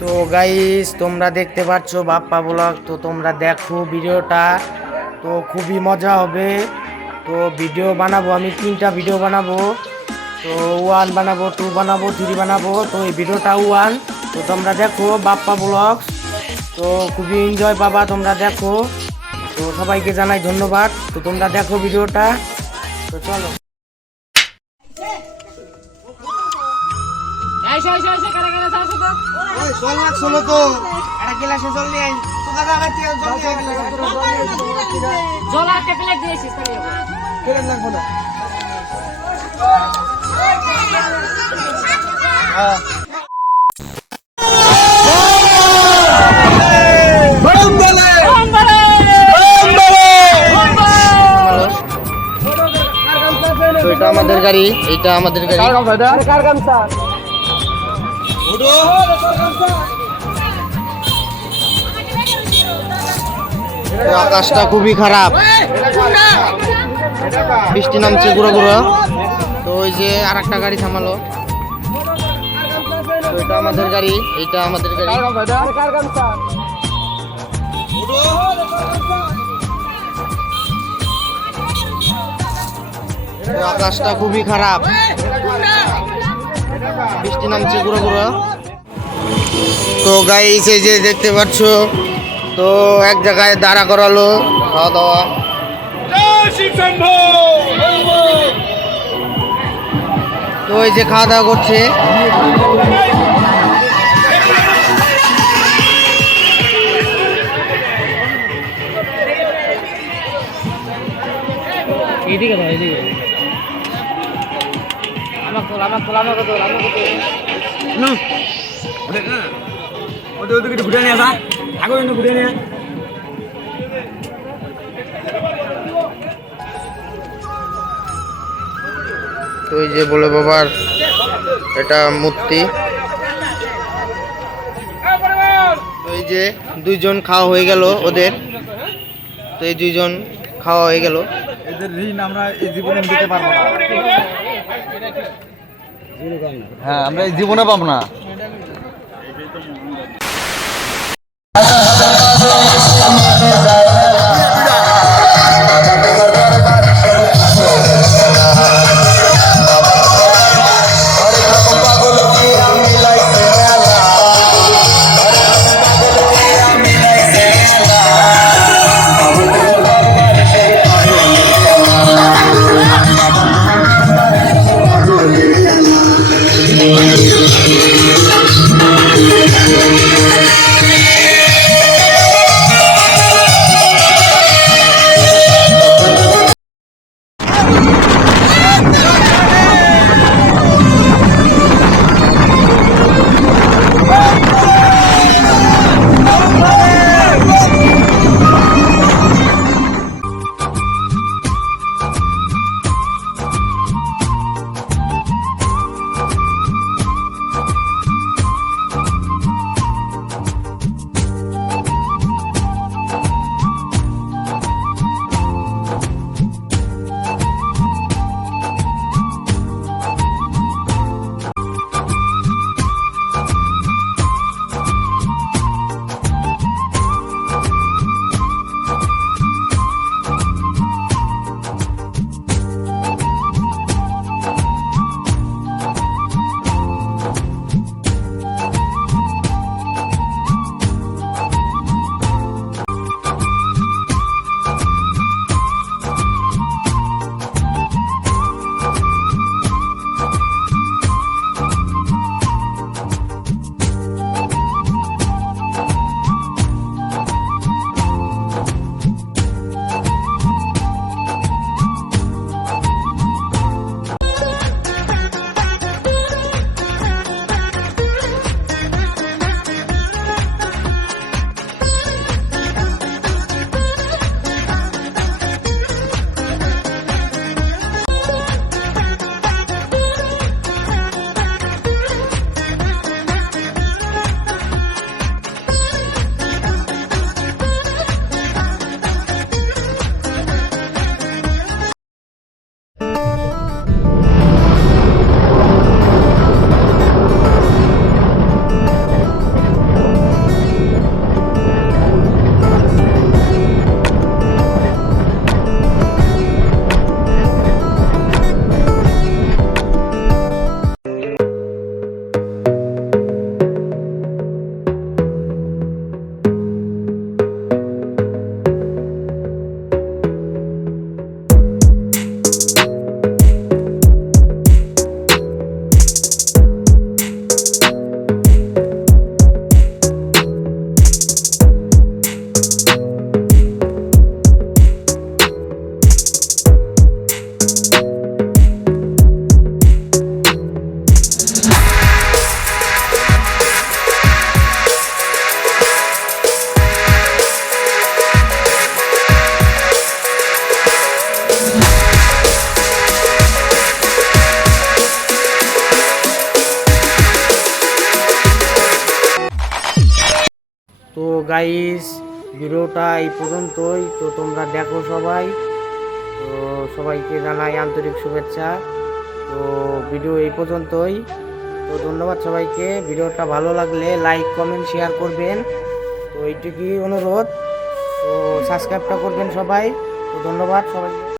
তো গাইস তোমরা দেখতে পাচ্ছ বাপ্পা ব্লগ। তো তোমরা দেখো ভিডিওটা, তো খুবই মজা হবে। তো ভিডিও বানাবো, আমি 3টা ভিডিও বানাবো। তো 1 বানাবো, 2 বানাবো, 3 বানাবো। তো এই ভিডিওটা 1। তো তোমরা দেখো বাপ্পা ব্লগ। তো খুবই এনজয় পাবা তোমরা দেখো। তো সবাইকে জানাই ধন্যবাদ। তো তোমরা দেখো ভিডিওটা। তো চলো। শোনো তো একটা গ্লাসে জল নিয়ে আই তো দাদা রাতে জল আর প্লেট দিয়েছিস ফেলে লাগবো না তো এটা আমাদের গাড়ি, এটা আমাদের গাড়ি। কার গামছা তো আকাশটা খুবই খারাপ, বৃষ্টি নামছে গুঁড়ো গুঁড়ো। তো ওই যে আর একটা গাড়ি থামালো। তো এটা আমাদের গাড়ি, এটা আমাদের গাড়ি। কার গামছা তো আকাশটা খুবই খারাপ, বৃষ্টি নামছে গুঁড়ো গুঁড়ো। তো গাইস এই যে দেখতে পাচ্ছ, তো এক জায়গায় দাঁড়া করালো খাওয়া দাওয়া। তো এই যে খাওয়া দাওয়া করছে। এদিকে দাও, এদিকে আমাকে তোল, আমাকে তোল, আমাকে তোল, আমাকে তোল। নো ওটা না ওটা ওদিকে ঘুরে নিয়ে আসা আগে কিন্তু ঘুরে নিয়ে তো এই যে বলে বাবার এটা মূর্তি। তো এই যে 2জন খাওয়া হয়ে গেল ওদের। তো এই 2জন খাওয়া হয়ে গেল। এদের ঋণ আমরা এই জীবনে দিতে পারবো না। হ্যাঁ আমরা এই জীবনে পাবো না। গাইস ভিডিওটা এই পর্যন্তই। তো তোমরা দেখো সবাই। তো সবাইকে জানাই আন্তরিক শুভেচ্ছা। তো ভিডিও এই পর্যন্তই। তো ধন্যবাদ সবাইকে। ভিডিওটা ভালো লাগলে লাইক কমেন্ট শেয়ার করবেন। তো এইটুকুই অনুরোধ। তো সাবস্ক্রাইবটা করবেন সবাই। তো ধন্যবাদ সবাইকে।